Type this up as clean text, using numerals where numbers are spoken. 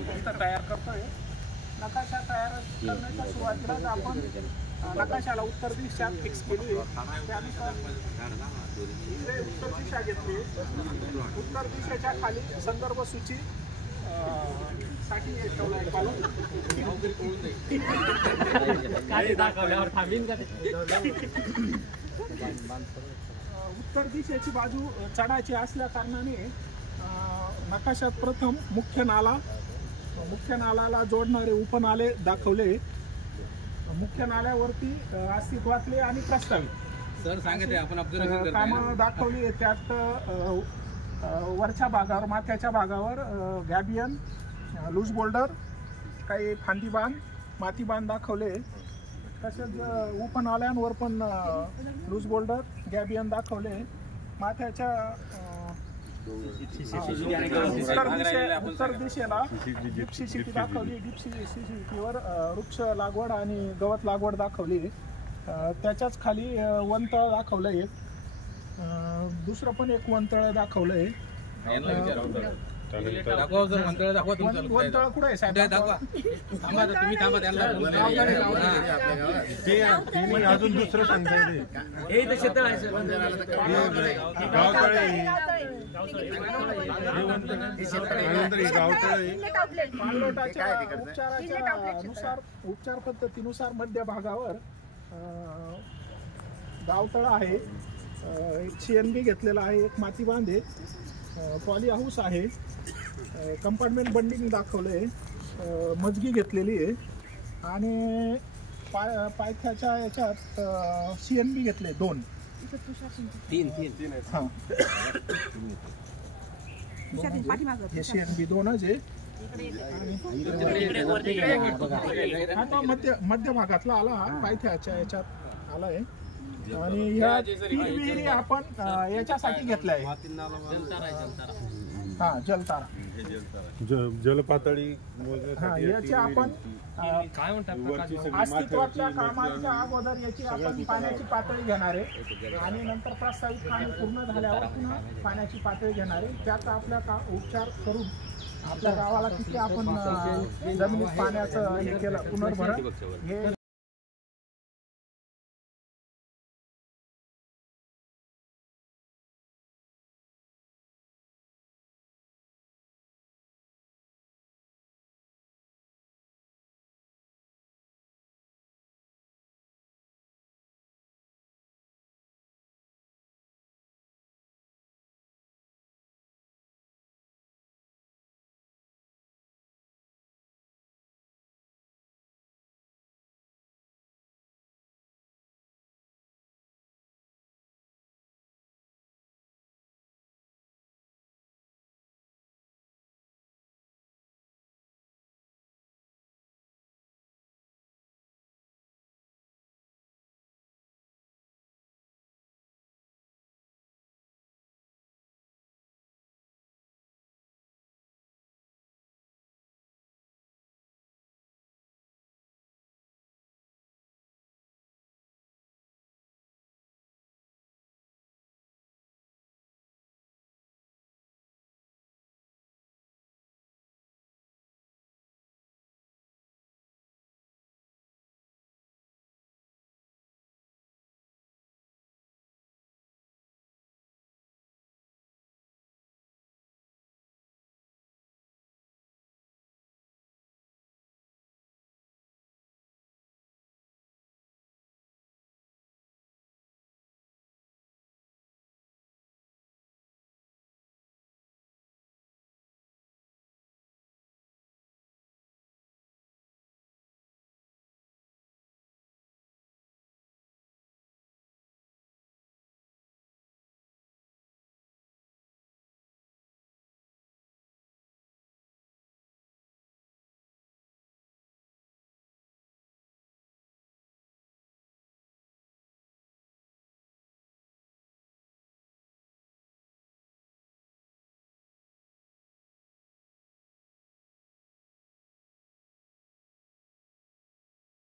इथं तयार करतोय। नकाशा तयार करण्याच्या सुरुवातीलाच आपण नकाशाला उत्तर दिशा फिक्स केली आहे। त्यानुसार इकडे उत्तर दिशा घेतली। उत्तर दिशेच्या खाली संदर्भ सूची साठी ठेवला आहे कॉलम। उत्तर दिशेची बाजू चढाची असल्या कारणाने नकाशात प्रथम मुख्य नाल्याला जोडणारे उपनाले दाखवले। मुख्य नाल्यावरती अस्तित्वातले आणि प्रस्तावित कामं दाखवली। त्यात वरच्या भागावर माथ्याच्या भागावर गॅबियन, लूज बोल्डर, काही फांदी बांध, माती बांध दाखवले। तसेच उपनाल्यांवर पण लूज बोल्डर, गॅबियन दाखवले। माथ्याच्या उत्तर दिशेला डिप्सी सिटी दाखवली। डिप्सी सिटीवर वृक्ष लागवड आणि गवत लागवड दाखवली। त्याच्याच खाली वनतळ दाखवलं एक। दुसरं पण एक वनतळ दाखवलंय। वनतळ कुठे आहे साहेब? अजून दुसरं सांगताय उपचार पद्धतीनुसार मध्य भागावर गावतळ आहे। एक CNB घेतलेला आहे, एक माती बांध आहे, पॉली हाऊस आहे, कंपार्टमेंट बंडिंग दाखवलंय, मजगी घेतलेली आहे आणि पायथ्याच्या याच्यात CNB घेतले 2 3 हां हे CNB 2च आहे। आता मध्य भागातला आला हा, पायथ्याच्या याच्यात आलाय। आणि ह्या 3 विहिरी आपण याच्यासाठी घेतल्या आहे। हा, जलतारा जलपातळी याची आपण अस्तित्वातल्या कामाच्या अगोदर याची आपण पाण्याची पातळी घेणार आहे आणि नंतर प्रस्तावित कामे पूर्ण झाल्यावर पुन्हा पाण्याची पातळी घेणार आहे। त्याचा आपल्या उपचार करून आपल्या गावाला किती आपण जमिनीत पाण्याचं हे केलं पुनर्भरण हे